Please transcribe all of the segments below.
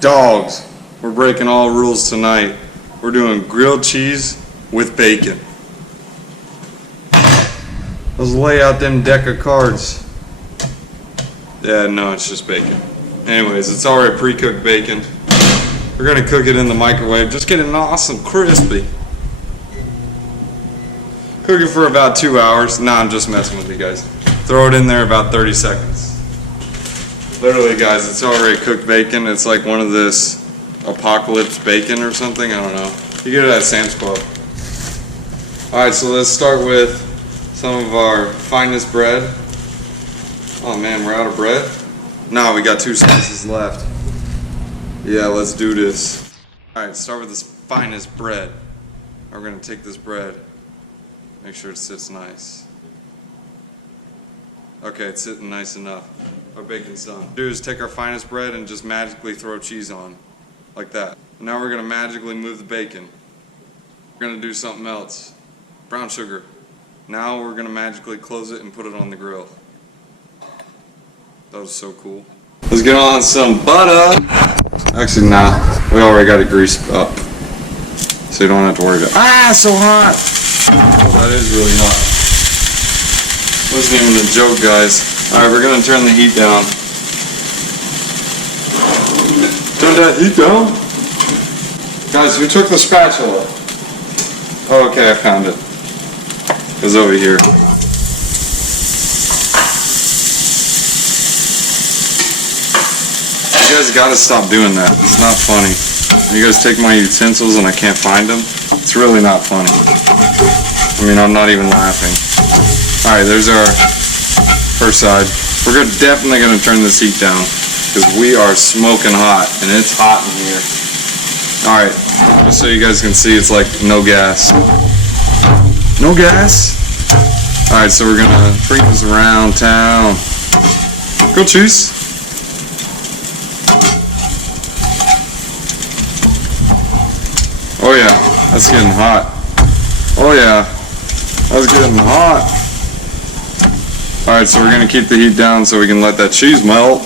Dogs, we're breaking all rules tonight. We're doing grilled cheese with bacon. Let's lay out them deck of cards. Yeah, no, it's just bacon. Anyways, it's already pre-cooked bacon. We're gonna cook it in the microwave. Just get it awesome crispy. Cook it for about 2 hours. Nah, I'm just messing with you guys. Throw it in there about 30 seconds. Literally, guys, it's already cooked bacon. It's like one of this apocalypse bacon or something. I don't know. You get it at Sam's Club. Alright, so let's start with some of our finest bread. Oh man, we're out of bread? No, we got 2 slices left. Yeah, let's do this. Alright, start with this finest bread. We're gonna take this bread. Make sure it sits nice. Okay, it's sitting nice enough. Our bacon's done. What we do is take our finest bread and just magically throw cheese on. Like that. Now we're gonna magically move the bacon. We're gonna do something else. Brown sugar. Now we're gonna magically close it and put it on the grill. That was so cool. Let's get on some butter. Actually, nah. We already got it greased up. So you don't have to worry about it. Ah, so hot! Oh, that is really hot. Wasn't even a joke, guys. Alright, we're gonna turn the heat down. Turn that heat down? Guys, who took the spatula? Oh, okay, I found it. It was over here. You guys gotta stop doing that. It's not funny. You guys take my utensils and I can't find them. It's really not funny. I mean, I'm not even laughing. Alright, there's our first side. We're definitely gonna turn this heat down because we are smoking hot and it's hot in here. Alright, just so you guys can see, it's like no gas. No gas? Alright, so we're gonna bring this around town. Grilled cheese. Oh yeah, that's getting hot. Oh yeah, that's getting hot. Alright, so we're gonna keep the heat down so we can let that cheese melt.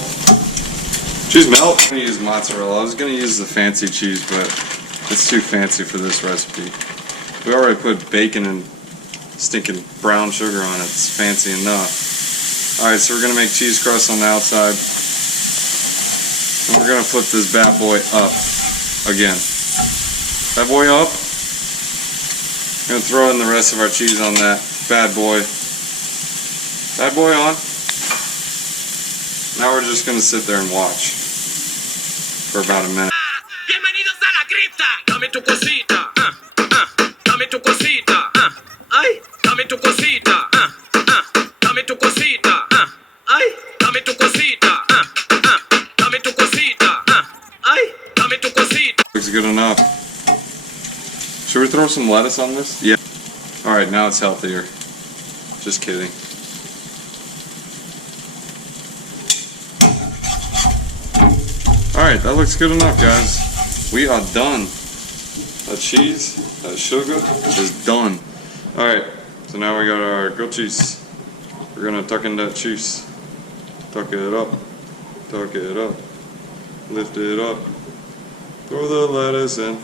Cheese melt? I'm gonna use mozzarella. I was gonna use the fancy cheese, but it's too fancy for this recipe. We already put bacon and stinking brown sugar on it. It's fancy enough. Alright, so we're gonna make cheese crust on the outside. And we're gonna flip this bad boy up again. Bad boy up. Gonna throw in the rest of our cheese on that bad boy. Bad boy on. Now we're just gonna sit there and watch for about a minute. Bienvenidos a la cripta. Dame tu cosita. Dame tu cosita. Ay, dame tu cosita. Dame tu cosita. Ay, dame tu cosita. Dame tu cosita. Ay, dame tu cosita. Looks good enough. Should we throw some lettuce on this? Yeah. Alright, now it's healthier. Just kidding. Alright, that looks good enough, guys. We are done. That cheese, that sugar is done. Alright, so now we got our grilled cheese. We're gonna tuck in that cheese. Tuck it up. Tuck it up. Lift it up. Throw the lettuce in.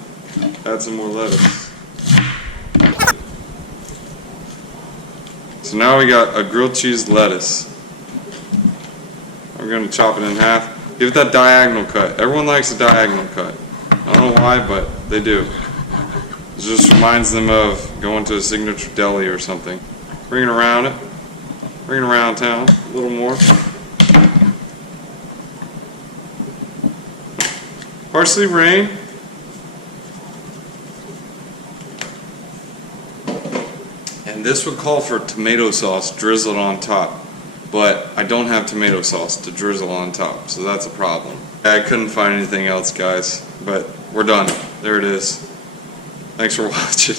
Add some more lettuce. So now we got a grilled cheese lettuce. We're gonna chop it in half. Give it that diagonal cut. Everyone likes a diagonal cut. I don't know why, but they do. It just reminds them of going to a signature deli or something. Bring it around it. Bring it around town. A little more. Parsley rain. And this would call for tomato sauce drizzled on top. But I don't have tomato sauce to drizzle on top, so that's a problem. I couldn't find anything else, guys, but we're done. There it is. Thanks for watching.